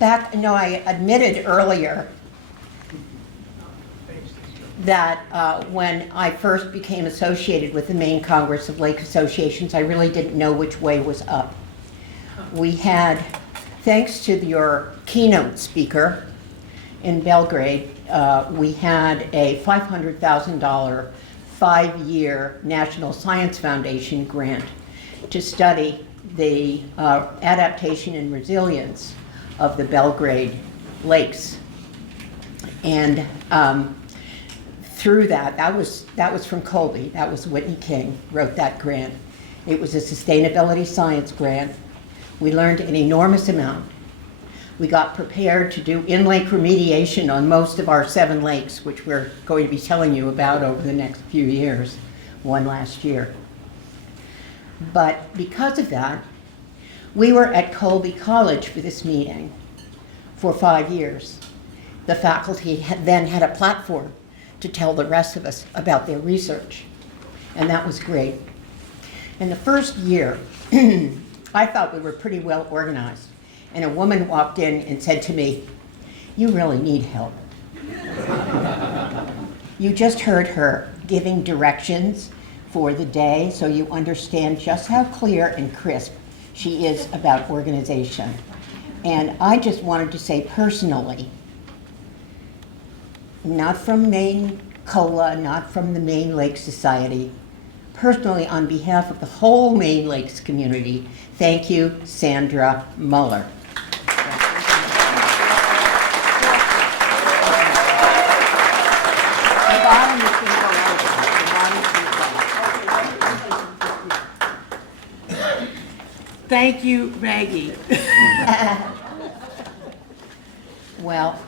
I admitted earlier that when I first became associated with the Maine Congress of Lake Associations, I really didn't know which way was up. We had, thanks to your keynote speaker in Belgrade, we had a $500,000 5-year National Science Foundation grant to study the adaptation and resilience of the Belgrade lakes. And through that was from Colby, that was Whitney King, wrote that grant. It was a sustainability science grant. We learned an enormous amount. We got prepared to do in-lake remediation on most of our 7 lakes, which we're going to be telling you about over the next few years, one last year. But because of that, we were at Colby College for this meeting for 5 years. The faculty then had a platform to tell the rest of us about their research, and that was great. In the first year, I thought we were pretty well organized, and a woman walked in and said to me, "You really need help." You just heard her giving directions for the day, so you understand just how clear and crisp she is about organization. And I just wanted to say personally, not from Maine COLA, not from the Maine Lakes Society, personally on behalf of the whole Maine Lakes community, thank you, Sandra Muller. Thank you, Maggie. Well,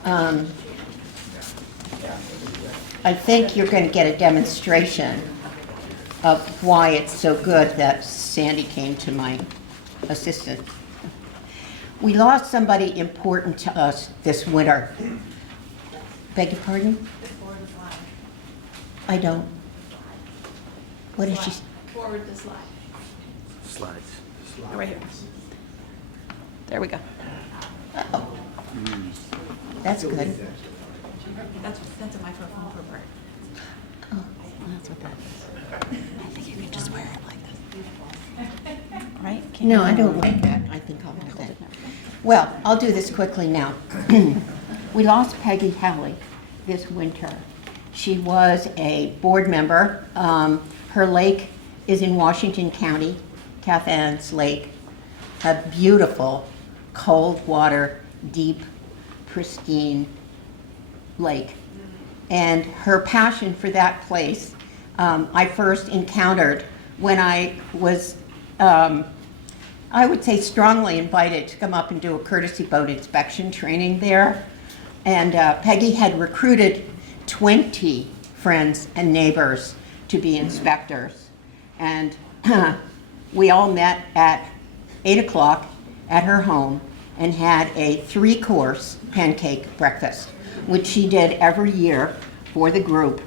I think you're going to get a demonstration of why it's so good that Sandy came to my assistance. We lost somebody important to us this winter. Beg your pardon? I don't. What is she? Forward the slide. Slides. Right here. There we go. Oh, that's good. That's a microphone for Bert. Oh, That's what that is. I think you could just wear it like this. Right? no, I don't like that. I think I'll have that. Well, I'll do this quickly now. We lost Peggy Halley this winter. She was a board member. Her lake is in Washington County, Cath Ann's Lake, a beautiful, cold water, deep, pristine lake. And her passion for that place, I first encountered when I was, I would say strongly invited to come up and do a courtesy boat inspection training there. And Peggy had recruited 20 friends and neighbors to be inspectors. And we all met at 8 o'clock at her home and had a 3-course pancake breakfast, which she did every year for the group,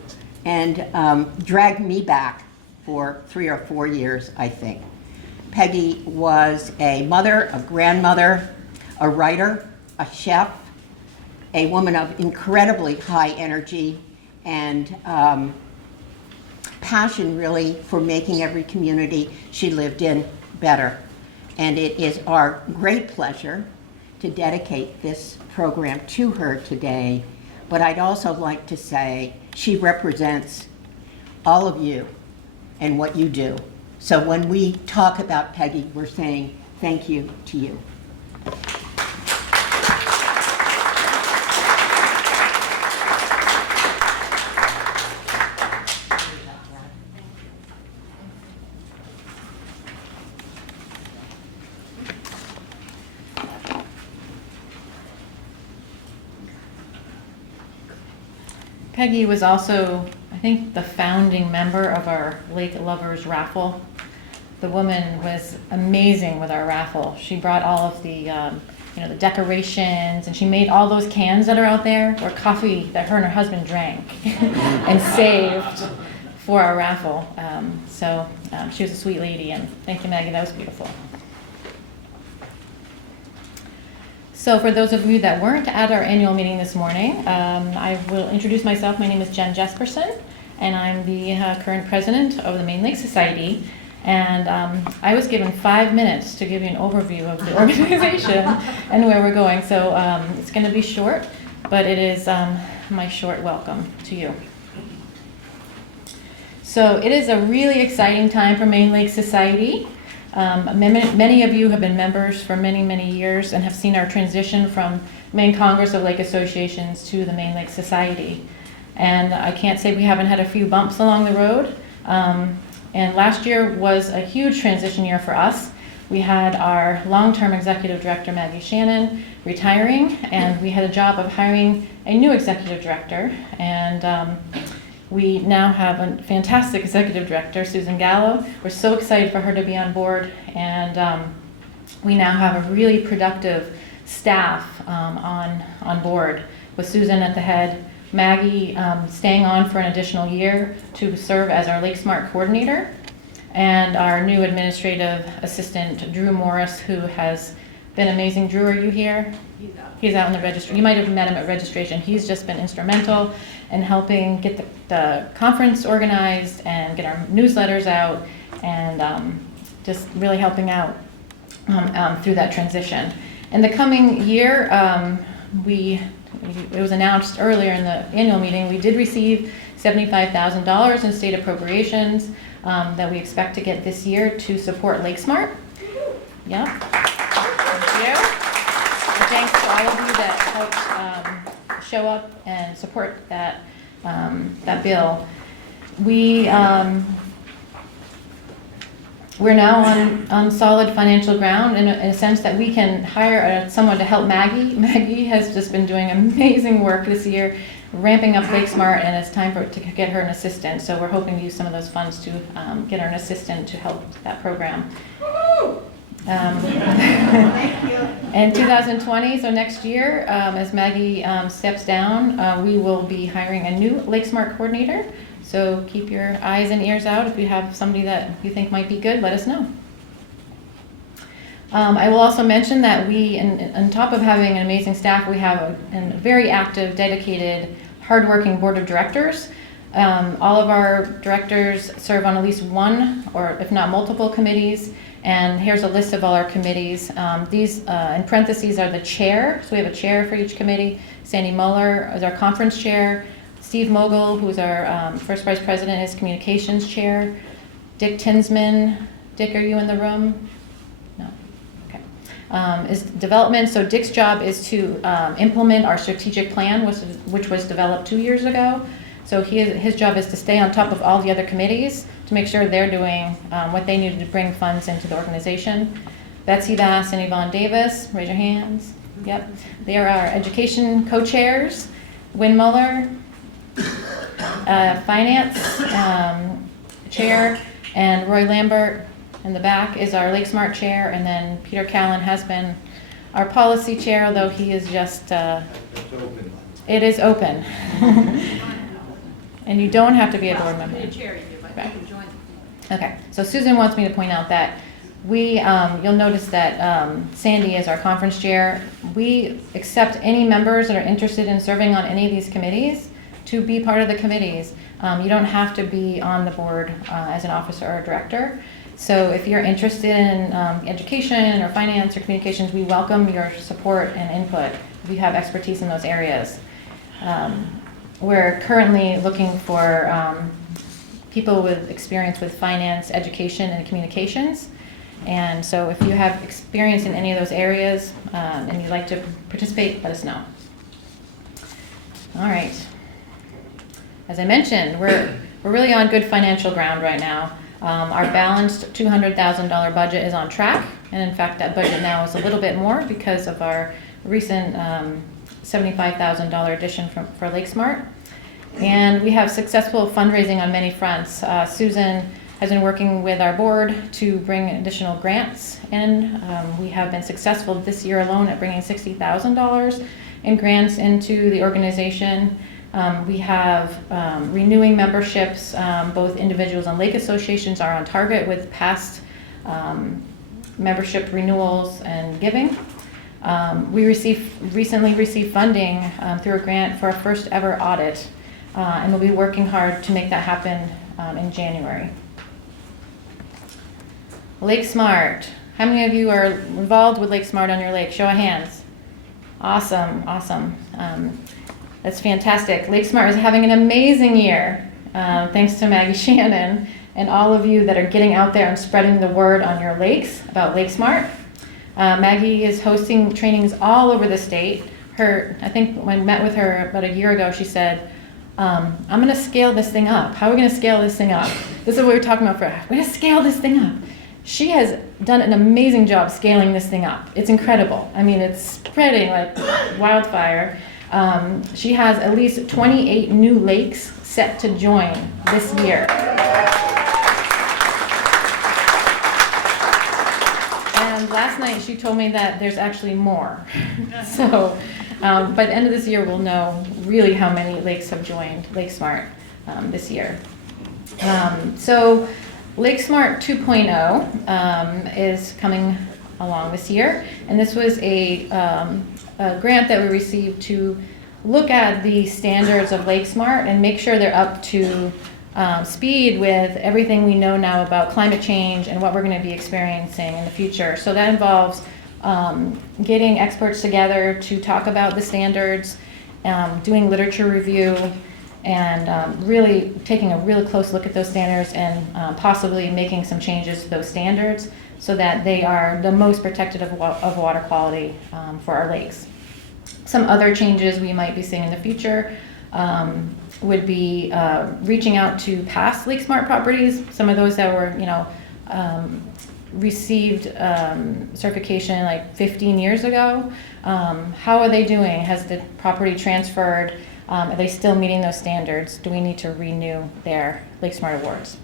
and dragged me back for 3 or 4 years, I think. Peggy was a mother, a grandmother, a writer, a chef, a woman of incredibly high energy and passion really for making every community she lived in better. And it is our great pleasure to dedicate this program to her today. But I'd also like to say she represents all of you and what you do. So when we talk about Peggy, we're saying thank you to you. Peggy was also, I think, the founding member of our Lake Lovers raffle. The woman was amazing with our raffle. She brought all of the, the decorations, and she made all those cans that are out there were coffee that her and her husband drank and saved for our raffle. She was a sweet lady, and thank you, Maggie. That was beautiful. So for those of you that weren't at our annual meeting this morning, I will introduce myself. My name is Jen Jesperson, and I'm the current president of the Maine Lakes Society. And I was given 5 minutes to give you an overview of the organization and where we're going. So it's going to be short, but it is my short welcome to you. So it is a really exciting time for Maine Lakes Society. Many of you have been members for many, many years and have seen our transition from Maine Congress of Lake Associations to the Maine Lakes Society. And I can't say we haven't had a few bumps along the road. And last year was a huge transition year for us. We had our long-term executive director, Maggie Shannon, retiring, and we had a job of hiring a new executive director. And we now have a fantastic executive director, Susan Gallo. We're so excited for her to be on board, and we now have a really productive staff on board with Susan at the head, Maggie staying on for an additional year to serve as our Lake Smart coordinator, and our new administrative assistant, Drew Morris, who has been amazing. Drew, are you here? He's out in the registry. You might have met him at registration. He's just been instrumental in helping get the conference organized and get our newsletters out, and just really helping out through that transition. In the coming year, it was announced earlier in the annual meeting, we did receive $75,000 in state appropriations that we expect to get this year to support Lake Smart. Yeah. Thank you. And thanks to all of you that helped show up and support that bill. We're now on solid financial ground in a sense that we can hire someone to help Maggie. Maggie has just been doing amazing work this year, ramping up Lake Smart, and it's time to get her an assistant. So we're hoping to use some of those funds to get her an assistant to help that program. In 2020, so next year, as Maggie steps down, we will be hiring a new Lake Smart coordinator. So keep your eyes and ears out. If you have somebody that you think might be good, let us know. I will also mention that we, on top of having an amazing staff, we have a very active, dedicated, hardworking board of directors. All of our directors serve on at least one, or if not multiple, committees. And here's a list of all our committees. These, in parentheses, are the chair. So we have a chair for each committee. Sandy Muller is our conference chair. Steve Mogul, who's our first vice president, is communications chair. Dick Tinsman. Dick, are you in the room? No. Okay. Is development. So Dick's job is to implement our strategic plan, which was developed 2 years ago. So his job is to stay on top of all the other committees to make sure they're doing what they need to bring funds into the organization. Betsy Bass and Yvonne Davis, raise your hands. Yep. They are our education co-chairs. Wynn Muller, finance chair, and Roy Lambert in the back is our Lake Smart chair, and then Peter Callan has been our policy chair, although he is just, It's open. it is open. And you don't have to be a board member. Right. Okay, so Susan wants me to point out that you'll notice that Sandy is our conference chair. We accept any members that are interested in serving on any of these committees to be part of the committees. You don't have to be on the board as an officer or a director. So if you're interested in education or finance or communications, we welcome your support and input if you have expertise in those areas. We're currently looking for people with experience with finance, education, and communications. And so if you have experience in any of those areas and you'd like to participate, let us know. All right. As I mentioned, we're really on good financial ground right now. Our balanced $200,000 budget is on track. And in fact, that budget now is a little bit more because of our recent $75,000 addition for Lake Smart. And we have successful fundraising on many fronts. Susan has been working with our board to bring additional grants in. We have been successful this year alone at bringing $60,000 in grants into the organization. We have renewing memberships. Both individuals and lake associations are on target with past membership renewals and giving. We recently received funding through a grant for our first ever audit, and we'll be working hard to make that happen in January. Lake Smart. How many of you are involved with Lake Smart on your lake? Show of hands. Awesome, awesome. That's fantastic. Lake Smart is having an amazing year, thanks to Maggie Shannon and all of you that are getting out there and spreading the word on your lakes about Lake Smart. Maggie is hosting trainings all over the state. I think when I met with her about a year ago, she said, I'm going to scale this thing up. How are we going to scale this thing up? This is what we were talking about we're going to scale this thing up. She has done an amazing job scaling this thing up. It's incredible. I mean, it's spreading like wildfire. She has at least 28 new lakes set to join this year. And last night she told me that there's actually more. So by the end of this year, we'll know really how many lakes have joined Lake Smart this year. So Lake Smart 2.0 is coming along this year, and this was a grant that we received to look at the standards of Lake Smart and make sure they're up to speed with everything we know now about climate change and what we're going to be experiencing in the future. So that involves getting experts together to talk about the standards, doing literature review, and really taking a really close look at those standards and possibly making some changes to those standards so that they are the most protected of water quality for our lakes. Some other changes we might be seeing in the future would be reaching out to past Lake Smart properties, some of those that were, received certification like 15 years ago. How are they doing? Has the property transferred? Are they still meeting those standards? Do we need to renew their Lake Smart awards?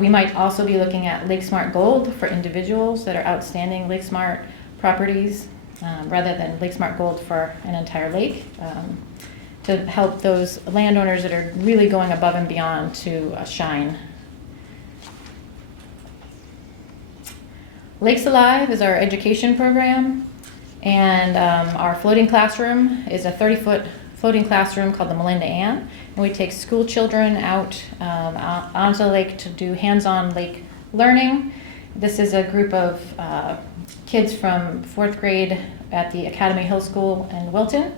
We might also be looking at Lake Smart Gold for individuals that are outstanding Lake Smart properties rather than Lake Smart Gold for an entire lake to help those landowners that are really going above and beyond to shine. Lakes Alive is our education program, and our floating classroom is a 30-foot floating classroom called the Melinda Ann, and we take school children out onto the lake to do hands-on lake learning. This is a group of kids from 4th grade at the Academy Hill School in Wilton.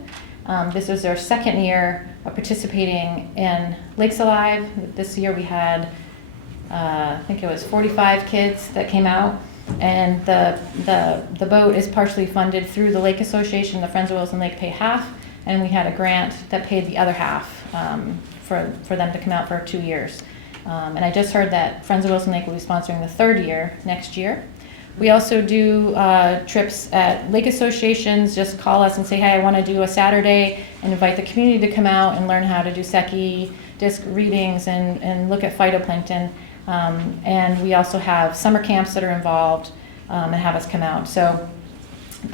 This is their second year of participating in Lakes Alive. This year we had, I think it was 45 kids that came out, and the boat is partially funded through the Lake Association. The Friends of Wilson Lake pay half, and we had a grant that paid the other half for them to come out for 2 years. And I just heard that Friends of Wilson Lake will be sponsoring the 3rd year next year. We also do trips at lake associations. Just call us and say, hey, I want to do a Saturday, and invite the community to come out and learn how to do secchi, disc readings, and look at phytoplankton. And we also have summer camps that are involved and have us come out. So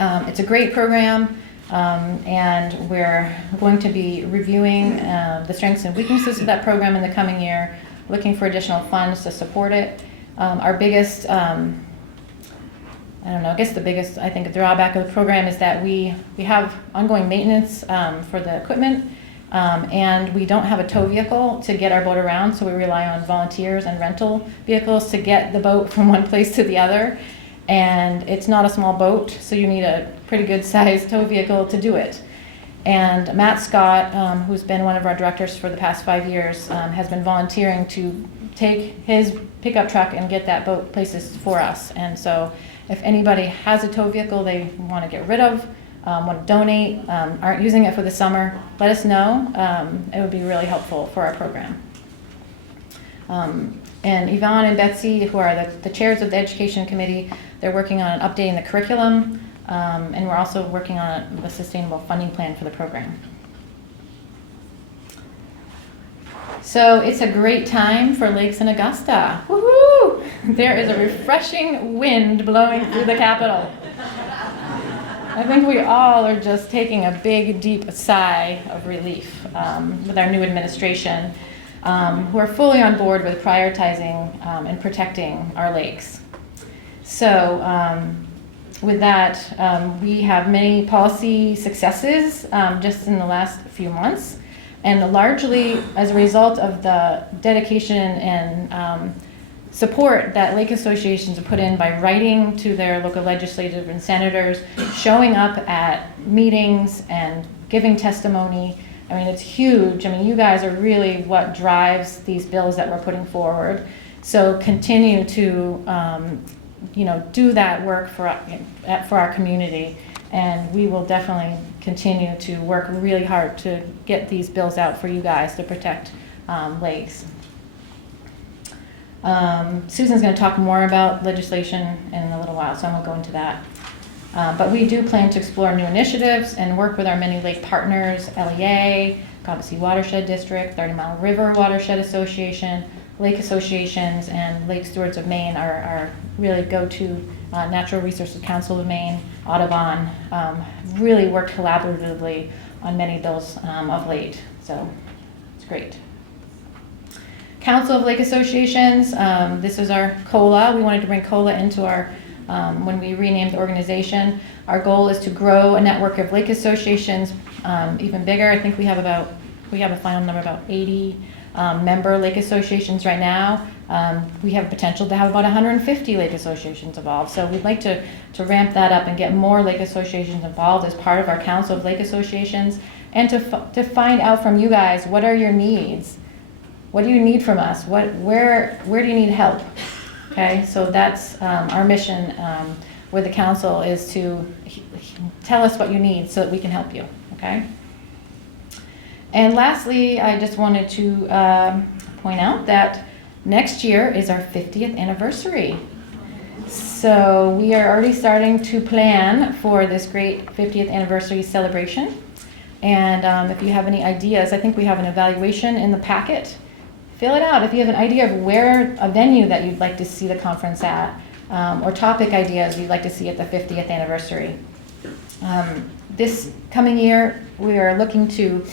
it's a great program. And we're going to be reviewing the strengths and weaknesses of that program in the coming year, looking for additional funds to support it. Our biggest, the biggest, I think, drawback of the program is that we have ongoing maintenance for the equipment, and we don't have a tow vehicle to get our boat around, so we rely on volunteers and rental vehicles to get the boat from one place to the other. And it's not a small boat, so you need a pretty good sized tow vehicle to do it. And Matt Scott, who's been one of our directors for the past 5 years, has been volunteering to take his pickup truck and get that boat places for us. And so if anybody has a tow vehicle they want to get rid of, want to donate, aren't using it for the summer, let us know. It would be really helpful for our program. And Yvonne and Betsy, who are the chairs of the education committee, they're working on updating the curriculum, and we're also working on the sustainable funding plan for the program. So it's a great time for lakes in Augusta. Woohoo! There is a refreshing wind blowing through the Capitol. I think we all are just taking a big, deep sigh of relief with our new administration, who are fully on board with prioritizing and protecting our lakes. So with that, we have many policy successes just in the last few months, and largely as a result of the dedication and support that lake associations have put in by writing to their local legislators and senators, showing up at meetings and giving testimony. I mean, it's huge. I mean, you guys are really what drives these bills that we're putting forward. So continue to, do that work for our community, and we will definitely continue to work really hard to get these bills out for you guys to protect lakes. Susan's going to talk more about legislation in a little while, so I won't go into that. But we do plan to explore new initiatives and work with our many lake partners, LEA, Advocacy Watershed District, 30 Mile River Watershed Association, lake associations, and Lake Stewards of Maine, our really go-to Natural Resources Council of Maine, Audubon, really worked collaboratively on many bills of late, so it's great. Council of Lake Associations, this is our COLA. We wanted to bring COLA into our, when we renamed the organization. Our goal is to grow a network of lake associations even bigger. I think we have a final number about 80 member lake associations right now. We have potential to have about 150 lake associations involved. So we'd like to ramp that up and get more lake associations involved as part of our Council of Lake Associations, and to find out from you guys, what are your needs? What do you need from us? Where do you need help? Okay, so that's our mission with the council, is to tell us what you need so that we can help you, okay? And lastly, I just wanted to point out that next year is our 50th anniversary. So we are already starting to plan for this great 50th anniversary celebration. And if you have any ideas, I think we have an evaluation in the packet. Fill it out if you have an idea of where a venue that you'd like to see the conference at, or topic ideas you'd like to see at the 50th anniversary. This coming year, we are looking to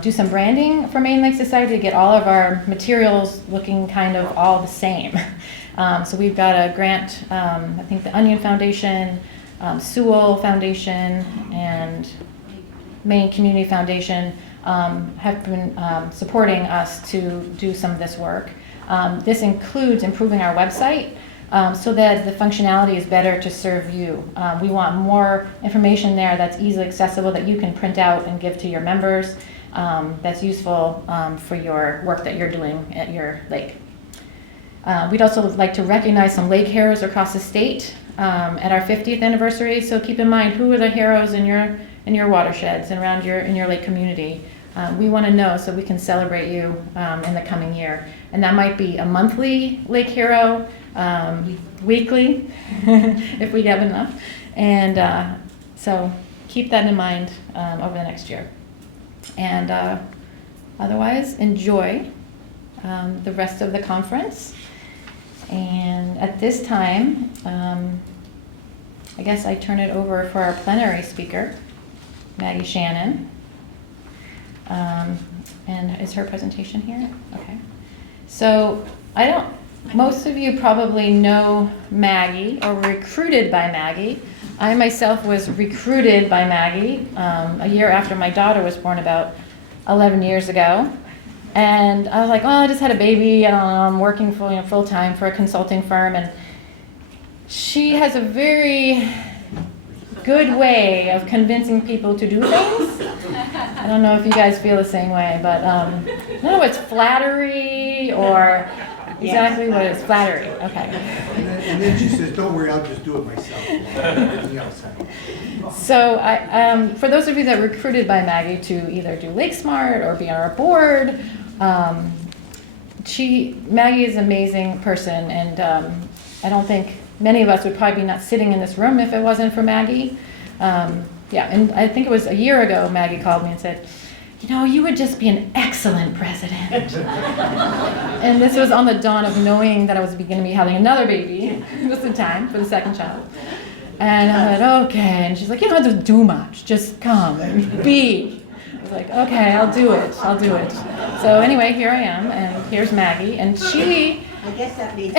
do some branding for Maine Lakes Society to get all of our materials looking kind of all the same. So we've got a grant, I think the Onion Foundation, Sewell Foundation, and Maine Community Foundation have been supporting us to do some of this work. This includes improving our website so that the functionality is better to serve you. We want more information there that's easily accessible, that you can print out and give to your members, that's useful for your work that you're doing at your lake. We'd also like to recognize some lake heroes across the state at our 50th anniversary, so keep in mind, who are the heroes in your watersheds and around in your lake community. We want to know so we can celebrate you in the coming year. And that might be a monthly lake hero, weekly, if we have enough. And so keep that in mind over the next year. And otherwise, enjoy the rest of the conference. And at this time, I guess I turn it over for our plenary speaker, Maggie Shannon. And is her presentation here? Okay. So most of you probably know Maggie or were recruited by Maggie. I myself was recruited by Maggie a year after my daughter was born, about 11 years ago. And I was like, well, I just had a baby, and I'm working full time for a consulting firm. And she has a very good way of convincing people to do things. I don't know if you guys feel the same way, but I don't know what's flattery or exactly what is flattery. Okay. And then she says, don't worry, I'll just do it myself. Everything else I know. So for those of you that were recruited by Maggie to either do Lake Smart or be on our board, Maggie is an amazing person, and I don't think many of us would probably be not sitting in this room if it wasn't for Maggie. Yeah, and I think it was a year ago Maggie called me and said, you would just be an excellent president. And this was on the dawn of knowing that I was going to be having another baby. Just in time for the second child. And I said, okay. And she's like, you don't have to do much. Just come and be. I was like, okay, I'll do it. So anyway, here I am, and here's Maggie. And she I guess that means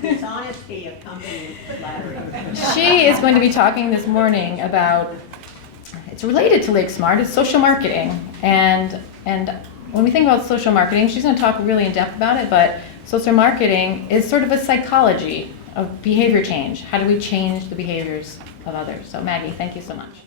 dishonesty accompanied flattery. She is going to be talking this morning about, it's related to Lake Smart, it's social marketing. And when we think about social marketing, she's going to talk really in depth about it, but social marketing is sort of a psychology of behavior change. How do we change the behaviors of others? So Maggie, thank you so much.